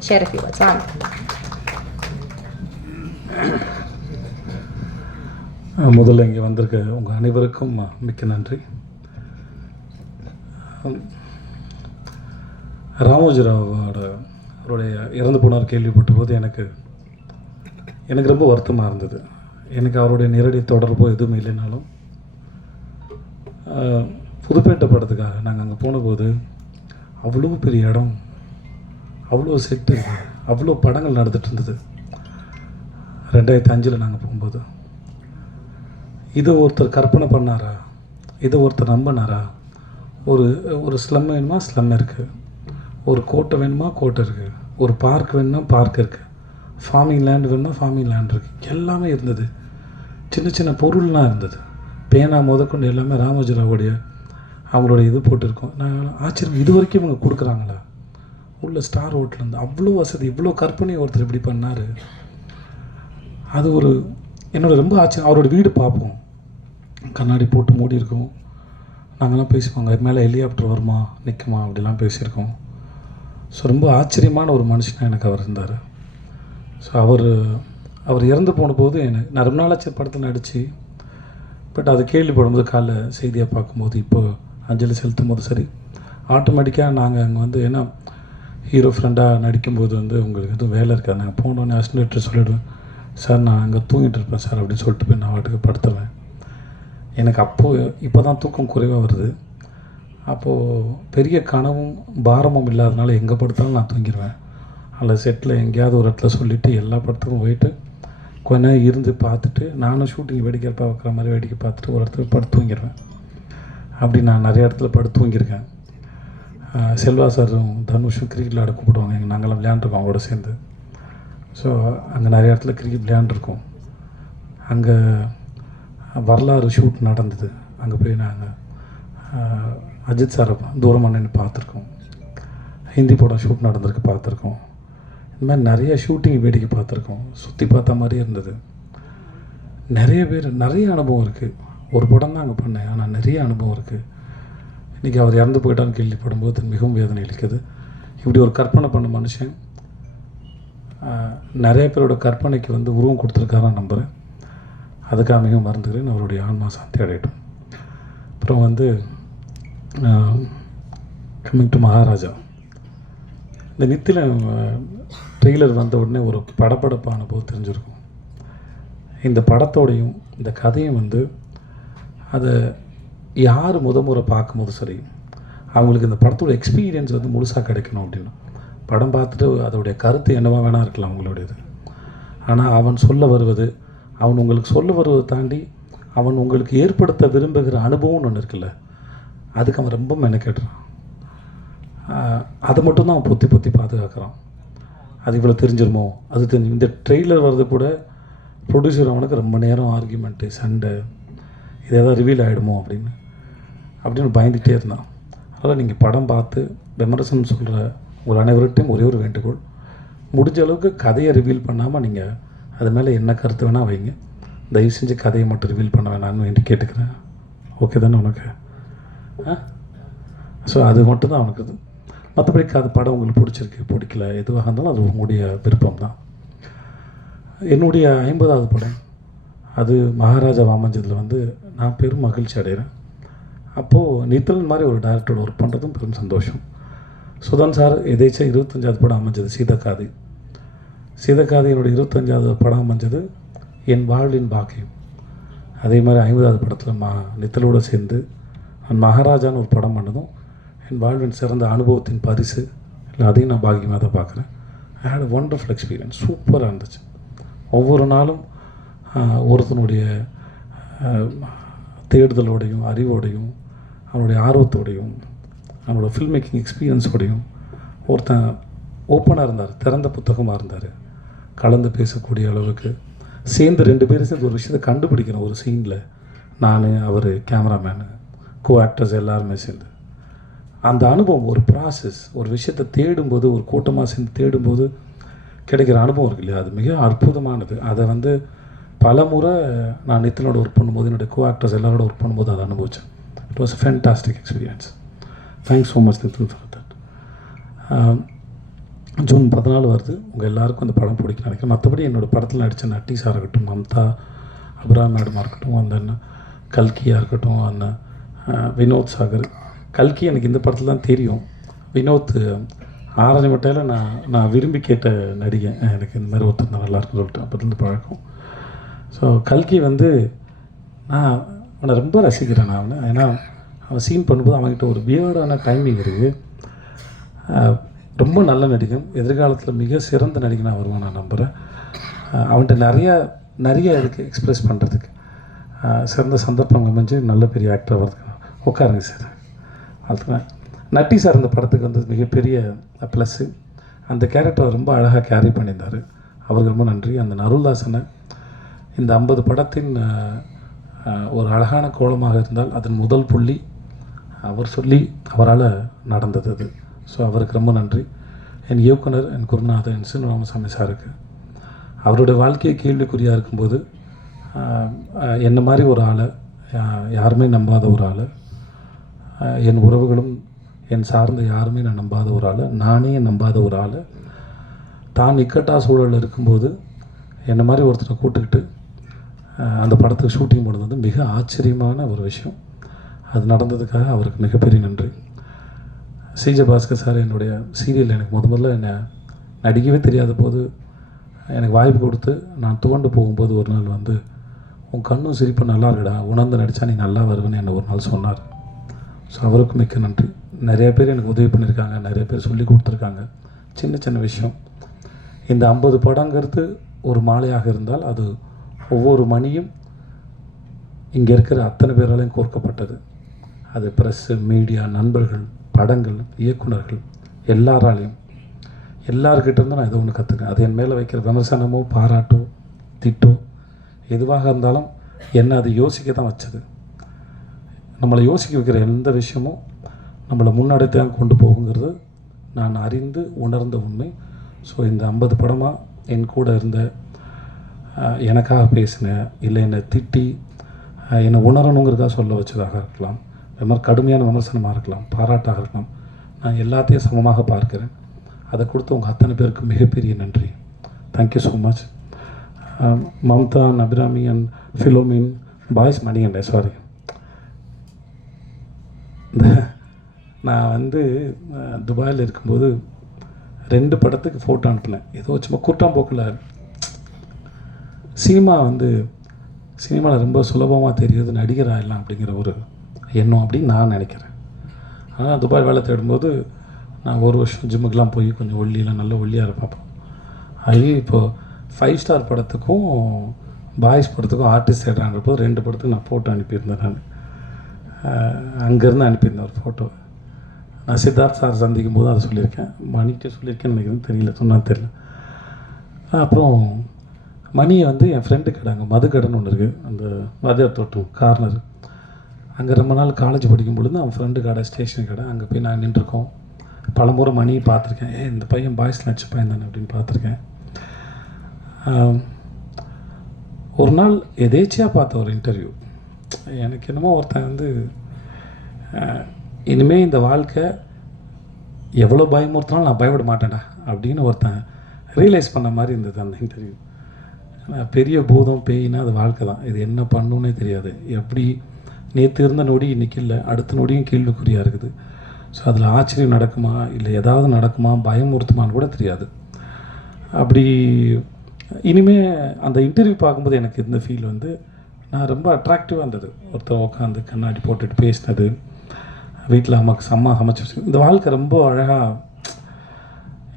Share a few words on. முதல்ல இங்கே வந்திருக்க உங்கள் அனைவருக்கும் மிக்க நன்றி ராமோஜிராவோட அவருடைய இறந்து போனார் கேள்விப்பட்ட போது எனக்கு எனக்கு ரொம்ப வருத்தமாக இருந்தது எனக்கு அவருடைய நேரடி தொடர்போ எதுவும் இல்லைனாலும் புதுப்பேட்டை படத்துக்காக நாங்கள் அங்கே போனபோது அவ்வளோ பெரிய இடம் அவ்வளோ செட்டு அவ்வளோ படங்கள் நடந்துகிட்டு இருந்தது ரெண்டாயிரத்தி அஞ்சில் நாங்கள் போகும்போது இதை ஒருத்தர் கற்பனை பண்ணாரா இதை ஒருத்தர் நம்பினாரா ஒரு ஒரு ஸ்லம் வேணுமா ஸ்லம் இருக்குது ஒரு கோட்டை வேணுமா கோட்டை இருக்குது ஒரு பார்க் வேணும்னா பார்க் இருக்குது ஃபார்மிங் லேண்ட் வேணும்னா ஃபார்மிங் லேண்ட் இருக்குது எல்லாமே இருந்தது சின்ன சின்ன பொருள்லாம் இருந்தது பேனா முதற்கொண்டு எல்லாமே ராமஜுராவுடைய அவங்களோட இது போட்டிருக்கோம் நாங்கள் ஆச்சரியம் இது வரைக்கும் இவங்க கொடுக்குறாங்களா உள்ள ஸ்டார் ஹோட்டல் இருந்து அவ்வளோ வசதி இவ்வளோ கற்பனை ஒருத்தர் இப்படி பண்ணார் அது ஒரு என்னோட ரொம்ப ஆச்சரியம் அவரோட வீடு பார்ப்போம் கண்ணாடி போட்டு மூடி இருக்கும் நாங்கள்லாம் அது மேலே ஹெலிகாப்டர் வருமா நிற்குமா அப்படிலாம் பேசியிருக்கோம் ஸோ ரொம்ப ஆச்சரியமான ஒரு மனுஷனாக எனக்கு அவர் இருந்தார் ஸோ அவர் அவர் இறந்து போன போது எனக்கு நான் ரொம்ப நாளாச்சு படத்தில் நடித்து பட் அது கேள்விப்படும்போது காலைல செய்தியாக பார்க்கும்போது இப்போ அஞ்சலி செலுத்தும் போது சரி ஆட்டோமேட்டிக்காக நாங்கள் அங்கே வந்து ஏன்னா ஹீரோ ஃப்ரெண்டாக நடிக்கும்போது வந்து உங்களுக்கு எதுவும் வேலை இருக்காது நாங்கள் போனோடனே அசிஸ்டன்ட்டு சொல்லிவிடுவேன் சார் நான் அங்கே தூங்கிட்டு இருப்பேன் சார் அப்படின்னு சொல்லிட்டு போய் நான் வாட்டுக்கு படுத்துவேன் எனக்கு அப்போது இப்போ தான் தூக்கம் குறைவாக வருது அப்போது பெரிய கனவும் பாரமும் இல்லாதனால எங்கே படுத்தாலும் நான் தூங்கிடுவேன் அதில் செட்டில் எங்கேயாவது ஒரு இடத்துல சொல்லிவிட்டு எல்லா படத்துக்கும் போயிட்டு கொஞ்ச நேரம் இருந்து பார்த்துட்டு நானும் ஷூட்டிங் வேடிக்கை பார்க்குற மாதிரி வேடிக்கை பார்த்துட்டு ஒரு இடத்துல படுத்து தூங்கிடுவேன் அப்படி நான் நிறைய இடத்துல படுத்து தூங்கியிருக்கேன் செல்வா சாரும் தனுஷும் கிரிக்கெட் விளையாட கூப்பிடுவாங்க எங்கள் நாங்களாம் விளையாண்டுருக்கோம் அவங்களோட சேர்ந்து ஸோ அங்கே நிறைய இடத்துல கிரிக்கெட் விளையாண்டுருக்கோம் அங்கே வரலாறு ஷூட் நடந்தது அங்கே போய் நாங்கள் அஜித் சாரை தூரமாக நின்று பார்த்துருக்கோம் ஹிந்தி படம் ஷூட் நடந்திருக்கு பார்த்துருக்கோம் இந்த மாதிரி நிறைய ஷூட்டிங் வேடிக்கை பார்த்துருக்கோம் சுற்றி பார்த்த மாதிரியே இருந்தது நிறைய பேர் நிறைய அனுபவம் இருக்குது ஒரு படம் தான் அங்கே பண்ணேன் ஆனால் நிறைய அனுபவம் இருக்குது இன்றைக்கி அவர் இறந்து போயிட்டான்னு கேள்விப்படும்போது மிகவும் வேதனை அளிக்குது இப்படி ஒரு கற்பனை பண்ண மனுஷன் நிறைய பேரோட கற்பனைக்கு வந்து உருவம் கொடுத்துருக்காரான்னு நம்புகிறேன் அதுக்காக மிகவும் மறந்துக்கிறேன் அவருடைய ஆன்மா சாந்தி அடையட்டும் அப்புறம் வந்து கம்மிங் டு மகாராஜா இந்த நித்தில ட்ரெய்லர் வந்த உடனே ஒரு படப்படப்பான போது தெரிஞ்சிருக்கும் இந்த படத்தோடையும் இந்த கதையும் வந்து அதை யார் முத முறை பார்க்கும்போது சரி அவங்களுக்கு இந்த படத்தோட எக்ஸ்பீரியன்ஸ் வந்து முழுசாக கிடைக்கணும் அப்படின்னு படம் பார்த்துட்டு அதோடைய கருத்து என்னவாக வேணால் இருக்கலாம் அவங்களுடையது ஆனால் அவன் சொல்ல வருவது அவன் உங்களுக்கு சொல்ல வருவதை தாண்டி அவன் உங்களுக்கு ஏற்படுத்த விரும்புகிற அனுபவம்னு ஒன்று இருக்குல்ல அதுக்கு அவன் ரொம்ப மெனக்கெடுறான் அதை மட்டும்தான் அவன் பொத்தி பொத்தி பாதுகாக்கிறான் அது இவ்வளோ தெரிஞ்சிருமோ அது தெரிஞ்சு இந்த ட்ரெய்லர் வர்றது கூட ப்ரொடியூசர் அவனுக்கு ரொம்ப நேரம் ஆர்கியூமெண்ட்டு சண்டை இது எதாவது ரிவீல் ஆகிடுமோ அப்படின்னு அப்படின்னு பயந்துகிட்டே இருந்தான் அதனால் நீங்கள் படம் பார்த்து விமர்சனம் சொல்கிற ஒரு அனைவர்கிட்டையும் ஒரே ஒரு வேண்டுகோள் முடிஞ்ச அளவுக்கு கதையை ரிவீல் பண்ணாமல் நீங்கள் அது மேலே என்ன கருத்து வேணால் வைங்க தயவு செஞ்சு கதையை மட்டும் ரிவீல் பண்ண வேணாம்னு வேண்டி கேட்டுக்கிறேன் ஓகே தானே உனக்கு ஆ ஸோ அது மட்டும்தான் அவனுக்கு இது மற்றபடி அது படம் உங்களுக்கு பிடிச்சிருக்கு பிடிக்கல எதுவாக இருந்தாலும் அது உங்களுடைய விருப்பம் தான் என்னுடைய ஐம்பதாவது படம் அது மகாராஜா வாமஞ்சதில் வந்து நான் பெரும் மகிழ்ச்சி அடைகிறேன் அப்போது நித்திரன் மாதிரி ஒரு டேரக்டரோட ஒர்க் பண்ணுறதும் பெரும் சந்தோஷம் சுதன் சார் எதேச்சா இருபத்தஞ்சாவது படம் அமைஞ்சது சீதக்காதி சீதக்காதியினுடைய இருபத்தஞ்சாவது படம் அமைஞ்சது என் வாழ்வின் பாக்கியம் அதே மாதிரி ஐம்பதாவது படத்தில் மா நித்தலோடு சேர்ந்து நான் மகாராஜான்னு ஒரு படம் பண்ணதும் என் வாழ்வின் சிறந்த அனுபவத்தின் பரிசு இல்லை அதையும் நான் பாக்கியமாக தான் பார்க்குறேன் ஐ ஹேட் ஒண்டர்ஃபுல் எக்ஸ்பீரியன்ஸ் சூப்பராக இருந்துச்சு ஒவ்வொரு நாளும் ஒருத்தனுடைய தேடுதலோடையும் அறிவோடையும் அவனுடைய ஆர்வத்தோடையும் அவனோட ஃபில்ம் மேக்கிங் எக்ஸ்பீரியன்ஸோடையும் ஒருத்தன் ஓப்பனாக இருந்தார் திறந்த புத்தகமாக இருந்தார் கலந்து பேசக்கூடிய அளவுக்கு சேர்ந்து ரெண்டு பேரும் சேர்ந்து ஒரு விஷயத்தை கண்டுபிடிக்கணும் ஒரு சீனில் நான் அவர் கேமராமேனு கோ ஆக்டர்ஸ் எல்லாருமே சேர்ந்து அந்த அனுபவம் ஒரு ப்ராசஸ் ஒரு விஷயத்தை தேடும்போது ஒரு கூட்டமாக சேர்ந்து தேடும்போது கிடைக்கிற அனுபவம் இருக்கு இல்லையா அது மிக அற்புதமானது அதை வந்து பல முறை நான் நித்தனோட ஒர்க் பண்ணும்போது என்னுடைய கோ ஆக்டர்ஸ் எல்லாரோட ஒர்க் பண்ணும்போது அதை அனுபவித்தேன் It was a fantastic experience. Thanks so much Nithin for that June பதினாலு வருது உங்கள் எல்லாருக்கும் அந்த படம் பிடிக்கும் நினைக்கிறேன் மற்றபடி என்னோடய படத்தில் நடித்த நட்டீஸாக இருக்கட்டும் மம்தா அபராம் மேடமாக இருக்கட்டும் அந்த கல்கியாக இருக்கட்டும் அந்த வினோத் சாகர் கல்கி எனக்கு இந்த படத்தில் தான் தெரியும் வினோத் ஆரஞ்சு மட்டையில் நான் நான் விரும்பி கேட்ட நடிகன் எனக்கு இந்த மாதிரி ஒருத்தர் நல்லா இருக்குன்னு சொல்லிட்டு அப்போதுலேருந்து பழக்கம் ஸோ கல்கி வந்து நான் அவனை ரொம்ப ரசிக்கிறேன் நான் அவனை ஏன்னா அவன் சீன் பண்ணும்போது அவன்கிட்ட ஒரு வியர்டான டைமிங் இருக்குது ரொம்ப நல்ல நடிகன் எதிர்காலத்தில் மிக சிறந்த நடிகனாக வருவான் நான் நம்புகிறேன் அவன்கிட்ட நிறையா நிறைய இருக்குது எக்ஸ்ப்ரெஸ் பண்ணுறதுக்கு சிறந்த சந்தர்ப்பம் அமைஞ்சு நல்ல பெரிய ஆக்டர் வரதுக்கு உட்காருங்க சார் அதுக்கு நட்டி சார் இந்த படத்துக்கு வந்தது மிகப்பெரிய ப்ளஸ்ஸு அந்த கேரக்டரை ரொம்ப அழகாக கேரி பண்ணியிருந்தார் அவருக்கு ரொம்ப நன்றி அந்த நருள்தாசனை இந்த ஐம்பது படத்தின் ஒரு அழகான கோலமாக இருந்தால் அதன் முதல் புள்ளி அவர் சொல்லி அவரால் நடந்தது அது ஸோ அவருக்கு ரொம்ப நன்றி என் இயக்குனர் என் குருநாதன் என் சின் ராமசாமி சாருக்கு அவருடைய வாழ்க்கையை கேள்விக்குறியாக இருக்கும்போது என்ன மாதிரி ஒரு ஆளை யாருமே நம்பாத ஒரு ஆள் என் உறவுகளும் என் சார்ந்த யாருமே நான் நம்பாத ஒரு ஆள் நானே நம்பாத ஒரு ஆள் தான் இக்கட்டா சூழலில் இருக்கும்போது என்ன மாதிரி ஒருத்தரை கூட்டுக்கிட்டு அந்த படத்துக்கு ஷூட்டிங் போனது வந்து மிக ஆச்சரியமான ஒரு விஷயம் அது நடந்ததுக்காக அவருக்கு மிகப்பெரிய நன்றி சிஜே பாஸ்கர் சார் என்னுடைய சீரியல் எனக்கு முத முதல்ல என்னை நடிக்கவே தெரியாத போது எனக்கு வாய்ப்பு கொடுத்து நான் துவண்டு போகும்போது ஒரு நாள் வந்து உன் கண்ணும் சிரிப்பு நல்லா இருக்கடா உணர்ந்து நடித்தா நீ நல்லா வருவேன்னு என்னை ஒரு நாள் சொன்னார் ஸோ அவருக்கு மிக்க நன்றி நிறைய பேர் எனக்கு உதவி பண்ணியிருக்காங்க நிறைய பேர் சொல்லி கொடுத்துருக்காங்க சின்ன சின்ன விஷயம் இந்த ஐம்பது படங்கிறது ஒரு மாலையாக இருந்தால் அது ஒவ்வொரு மணியும் இங்கே இருக்கிற அத்தனை பேராலையும் கோர்க்கப்பட்டது அது ப்ரெஸ்ஸு மீடியா நண்பர்கள் படங்கள் இயக்குநர்கள் எல்லாராலையும் எல்லார்கிட்டேருந்து நான் இதை ஒன்று கற்றுக்கேன் அது என் மேலே வைக்கிற விமர்சனமோ பாராட்டோ திட்டோ எதுவாக இருந்தாலும் என்னை அது யோசிக்க தான் வச்சது நம்மளை யோசிக்க வைக்கிற எந்த விஷயமும் நம்மளை முன்னாடி தான் கொண்டு போகுங்கிறது நான் அறிந்து உணர்ந்த உண்மை ஸோ இந்த ஐம்பது படமாக என் கூட இருந்த எனக்காக பேசின இல்லை என்னை திட்டி என்னை உணரணுங்கிறதா சொல்ல வச்சதாக இருக்கலாம் இந்த மாதிரி கடுமையான விமர்சனமாக இருக்கலாம் பாராட்டாக இருக்கலாம் நான் எல்லாத்தையும் சமமாக பார்க்குறேன் அதை கொடுத்து உங்கள் அத்தனை பேருக்கு மிகப்பெரிய நன்றி thank you so much Mamta Abhirami and Philomin Boys மணிகண்டே sorry நான் வந்து துபாயில் இருக்கும்போது ரெண்டு படத்துக்கு ஃபோட்டோ அனுப்பினேன் ஏதோ சும்மா போக்கில் சினிமா வந்து சினிமாவில் ரொம்ப சுலபமாக தெரிகிறது நடிகராக எல்லாம் அப்படிங்கிற ஒரு எண்ணம் அப்படின்னு நான் நினைக்கிறேன் ஆனால் துபாய் வேலை தேடும்போது நான் ஒரு வருஷம் ஜிம்முக்கெலாம் போய் கொஞ்சம் ஒல்லியெலாம் நல்ல ஒல்லியாக இருப்பேன் அதுலேயும் இப்போது ஃபைவ் ஸ்டார் படத்துக்கும் பாய்ஸ் படத்துக்கும் ஆர்டிஸ்ட் போது ரெண்டு படத்துக்கு நான் ஃபோட்டோ அனுப்பியிருந்தேன் நான் அங்கேருந்து அனுப்பியிருந்தேன் ஒரு ஃபோட்டோ நான் சித்தார்த் சார் சந்திக்கும் போது அதை சொல்லியிருக்கேன் மணிக்கிட்ட சொல்லியிருக்கேன்னு நினைக்கிறேன் தெரியல சொன்னால் தெரியல அப்புறம் மணியை வந்து என் ஃப்ரெண்டு கடை அங்கே மது கடைன்னு ஒன்று இருக்குது அந்த மதுர தோட்டம் கார்னர் அங்கே ரொம்ப நாள் காலேஜ் படிக்கும் பொழுது அவன் ஃப்ரெண்டு கடை ஸ்டேஷன் கடை அங்கே போய் நான் நின்றுருக்கோம் பலமுறை மணியை பார்த்துருக்கேன் ஏ இந்த பையன் பாய்ஸ் நடிச்ச பையன் தானே அப்படின்னு பார்த்துருக்கேன் ஒரு நாள் எதேச்சியாக பார்த்த ஒரு இன்டர்வியூ எனக்கு என்னமோ ஒருத்தன் வந்து இனிமேல் இந்த வாழ்க்கை எவ்வளோ பயமுறுத்தினாலும் நான் பயப்பட மாட்டேன்டா அப்படின்னு ஒருத்தன் ரியலைஸ் பண்ண மாதிரி இருந்தது அந்த இன்டர்வியூ பெரிய பூதம் பேயினா அது வாழ்க்கை தான் இது என்ன பண்ணுன்னே தெரியாது எப்படி நேற்று இருந்த நொடி இன்றைக்கி இல்லை அடுத்த நொடியும் கேள்விக்குறியாக இருக்குது ஸோ அதில் ஆச்சரியம் நடக்குமா இல்லை ஏதாவது நடக்குமா பயமுறுத்துமான்னு கூட தெரியாது அப்படி இனிமே அந்த இன்டர்வியூ பார்க்கும்போது எனக்கு இந்த ஃபீல் வந்து நான் ரொம்ப அட்ராக்டிவாக இருந்தது ஒருத்தர் உட்காந்து கண்ணாடி போட்டுட்டு பேசினது வீட்டில் அம்மாக்கு சம்மா சமைச்சு இந்த வாழ்க்கை ரொம்ப அழகாக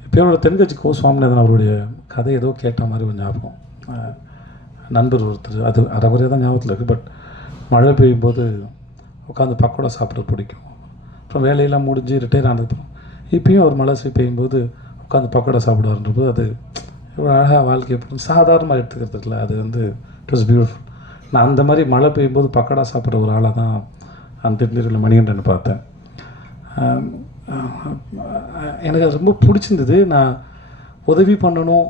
இப்போ தென்கட்சி கோ சுவாமிநாதன் அவருடைய கதை ஏதோ கேட்ட மாதிரி கொஞ்சம் ஞாபகம் நண்பர் ஒருத்தர் அது அதை வரையே தான் ஞாபகத்தில் இருக்குது பட் மழை பெய்யும் போது உட்காந்து பக்கோடா சாப்பிட்றது பிடிக்கும் அப்புறம் வேலையெல்லாம் முடிஞ்சு ரிட்டையர் ஆனதுக்கப்புறம் இப்பயும் அவர் மழை பெய்யும் போது உட்காந்து பக்கோடா சாப்பிடுவார்ன்ற போது அது இவ்வளோ அழகாக வாழ்க்கையை புரிஞ்சு சாதாரணமாக எடுத்துக்கிறது இல்லை அது வந்து இட் வாஸ் பியூட்டிஃபுல் நான் அந்த மாதிரி மழை பெய்யும்போது பக்கோடா சாப்பிட்ற ஒரு ஆளாக தான் அந்த திருநீரில் மணிகண்டன் பார்த்தேன் எனக்கு அது ரொம்ப பிடிச்சிருந்தது நான் உதவி பண்ணணும்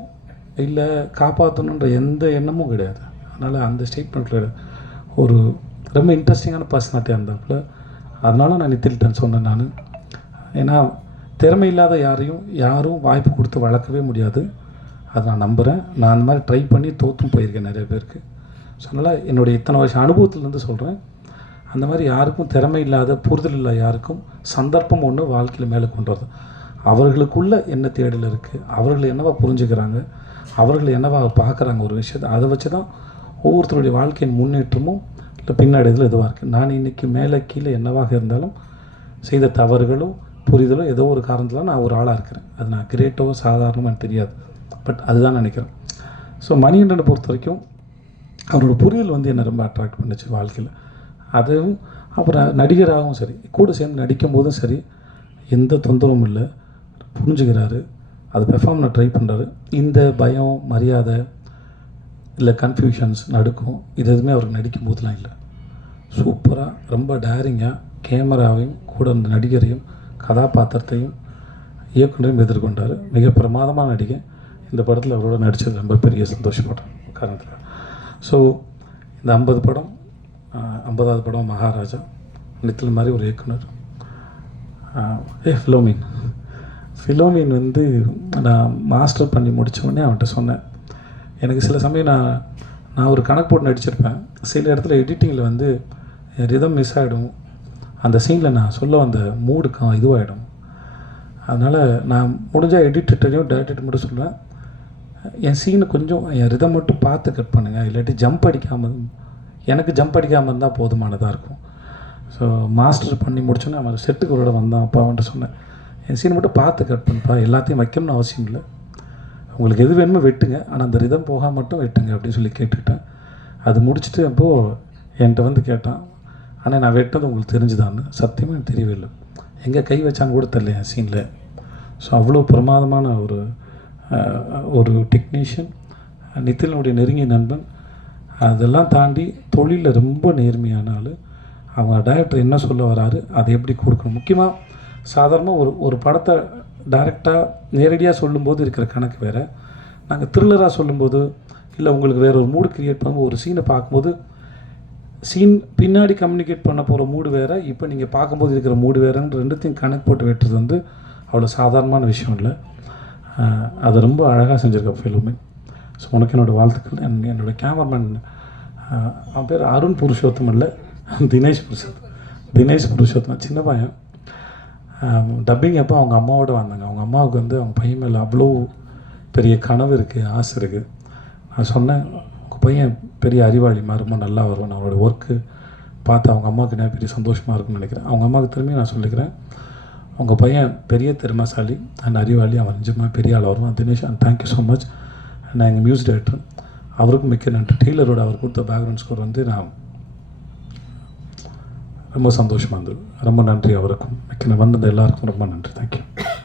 இல்லை காப்பாற்றணுன்ற எந்த எண்ணமும் கிடையாது அதனால் அந்த ஸ்டேட்மெண்ட்டில் ஒரு ரொம்ப இன்ட்ரெஸ்டிங்கான பர்சனாலிட்டியாக இருந்தாப்புல அதனால் நான் நித்தில்டன் சொன்னேன் நான் ஏன்னா திறமை இல்லாத யாரையும் யாரும் வாய்ப்பு கொடுத்து வளர்க்கவே முடியாது அதை நான் நம்புகிறேன் நான் அந்த மாதிரி ட்ரை பண்ணி தோற்றும் போயிருக்கேன் நிறைய பேருக்கு ஸோ அதனால் என்னுடைய இத்தனை வருஷம் அனுபவத்துலேருந்து சொல்கிறேன் அந்த மாதிரி யாருக்கும் திறமை இல்லாத புரிதல் இல்லாத யாருக்கும் சந்தர்ப்பம் ஒன்று வாழ்க்கையில் மேலே கொண்டு வருது அவர்களுக்குள்ள என்ன தேடல் இருக்குது அவர்கள் என்னவா புரிஞ்சுக்கிறாங்க அவர்கள் என்னவாக பார்க்குறாங்க ஒரு விஷயத்தை அதை வச்சு தான் ஒவ்வொருத்தருடைய வாழ்க்கையின் முன்னேற்றமும் இல்லை பின்னாடி இதில் இதுவாக இருக்குது நான் இன்றைக்கி மேலே கீழே என்னவாக இருந்தாலும் செய்த தவறுகளும் புரிதலும் ஏதோ ஒரு காரணத்தில் நான் ஒரு ஆளாக இருக்கிறேன் அது நான் கிரேட்டோ சாதாரணமாக எனக்கு தெரியாது பட் அதுதான் நினைக்கிறேன் ஸோ மணிகண்டனை பொறுத்த வரைக்கும் அவரோட புரியல் வந்து என்னை ரொம்ப அட்ராக்ட் பண்ணுச்சு வாழ்க்கையில் அதுவும் அப்புறம் நடிகராகவும் சரி கூட சேர்ந்து நடிக்கும் போதும் சரி எந்த தொந்தரவும் இல்லை புரிஞ்சுக்கிறாரு அது பெர்ஃபார்ம் நான் ட்ரை பண்ணுறாரு இந்த பயம் மரியாதை இல்லை கன்ஃபியூஷன்ஸ் நடுக்கும் இது எதுவுமே அவருக்கு நடிக்கும் போதெலாம் இல்லை சூப்பராக ரொம்ப டேரிங்காக கேமராவையும் கூட இருந்த நடிகரையும் கதாபாத்திரத்தையும் இயக்குனரையும் எதிர்கொண்டார் மிக பிரமாதமான நடிகை இந்த படத்தில் அவரோட நடித்தது ரொம்ப பெரிய சந்தோஷப்படுறேன் காரணத்தில் ஸோ இந்த ஐம்பது படம் ஐம்பதாவது படம் மகாராஜா நித்தின் மாதிரி ஒரு இயக்குனர் ஏ ஃபிலோமின் ஃபிலோமின் வந்து நான் மாஸ்டர் பண்ணி முடித்தோடனே அவன்கிட்ட சொன்னேன் எனக்கு சில சமயம் நான் நான் ஒரு கணக்கு போட்டு நடிச்சிருப்பேன் சில இடத்துல எடிட்டிங்கில் வந்து ரிதம் மிஸ் ஆகிடும் அந்த சீனில் நான் சொல்ல வந்த மூடுக்கும் இதுவாகிடும் அதனால் நான் முடிஞ்சால் எடிட்டர்ட்டையும் டேரக்டர் மட்டும் சொல்லுவேன் என் சீனை கொஞ்சம் என் ரிதம் மட்டும் பார்த்து கட் பண்ணுங்கள் இல்லாட்டி ஜம்ப் அடிக்காமல் எனக்கு ஜம்ப் அடிக்காமல் இருந்தால் போதுமானதாக இருக்கும் ஸோ மாஸ்டர் பண்ணி முடிச்சோன்னே அவன் செட்டுக்கு ஒரு இடம் வந்தான் அப்போ அவன்கிட்ட சொன்னேன் என் சீன் மட்டும் பார்த்து கட் பண்ணுப்பா எல்லாத்தையும் வைக்கணும்னு அவசியம் இல்லை உங்களுக்கு எது வேணுமோ வெட்டுங்க ஆனால் அந்த ரிதம் போக மட்டும் வெட்டுங்க அப்படின்னு சொல்லி கேட்டுக்கிட்டேன் அது முடிச்சுட்டு அப்போது என்கிட்ட வந்து கேட்டான் ஆனால் நான் வெட்டது உங்களுக்கு தெரிஞ்சுதான்னு சத்தியமாக எனக்கு தெரியவே இல்லை எங்கே கை வச்சாங்க கூட தெரியல என் சீனில் ஸோ அவ்வளோ பிரமாதமான ஒரு ஒரு டெக்னீஷியன் நித்தினுடைய நெருங்கிய நண்பன் அதெல்லாம் தாண்டி தொழிலில் ரொம்ப நேர்மையான ஆள் அவங்க டைரக்டர் என்ன சொல்ல வராரு அதை எப்படி கொடுக்கணும் முக்கியமாக சாதாரணமாக ஒரு ஒரு படத்தை டைரெக்டாக நேரடியாக சொல்லும்போது இருக்கிற கணக்கு வேறு நாங்கள் த்ரில்லராக சொல்லும்போது இல்லை உங்களுக்கு வேறு ஒரு மூடு க்ரியேட் பண்ணும்போது ஒரு சீனை பார்க்கும்போது சீன் பின்னாடி கம்யூனிகேட் பண்ண போகிற மூடு வேறு இப்போ நீங்கள் பார்க்கும்போது இருக்கிற மூடு வேறுன்ற ரெண்டுத்தையும் கணக்கு போட்டு வெட்டுறது வந்து அவ்வளோ சாதாரணமான விஷயம் இல்லை அதை ரொம்ப அழகாக செஞ்சுருக்க ஃபிலுமே ஸோ உனக்கு என்னோடய வாழ்த்துக்கள் என் என்னோடய கேமராமேன் அவன் பேர் அருண் புருஷோத்தம் இல்லை தினேஷ் புருஷோத்தம் தினேஷ் புருஷோத்தம் சின்ன பையன் டப்பிங் அப்போ அவங்க அம்மாவோட வந்தாங்க அவங்க அம்மாவுக்கு வந்து அவங்க பையன் மேலே அவ்வளோ பெரிய கனவு இருக்குது ஆசை இருக்குது நான் சொன்னேன் உங்கள் பையன் பெரிய அறிவாளிமா ரொம்ப நல்லா வரும் அவரோட ஒர்க்கு பார்த்து அவங்க அம்மாவுக்கு என்ன பெரிய சந்தோஷமாக இருக்கும்னு நினைக்கிறேன் அவங்க அம்மாவுக்கு திரும்பி நான் சொல்லிக்கிறேன் உங்கள் பையன் பெரிய திறமைசாலி அண்ட் அறிவாளி அவன் நிஜமாக பெரிய ஆள் வருவான் Dinesh and thank you so much நான் எங்கள் மியூசிக் டைரக்டர் அவருக்கும் மிக்க நன்றி டெய்லரோட அவர் கொடுத்த பேக்ரவுண்ட் ஸ்கோர் வந்து நான் ரொம்ப சந்தோஷமாக இருந்தது ரொம்ப நன்றி அவருக்கும் வந்தது எல்லாருக்கும் ரொம்ப நன்றி தேங்க்யூ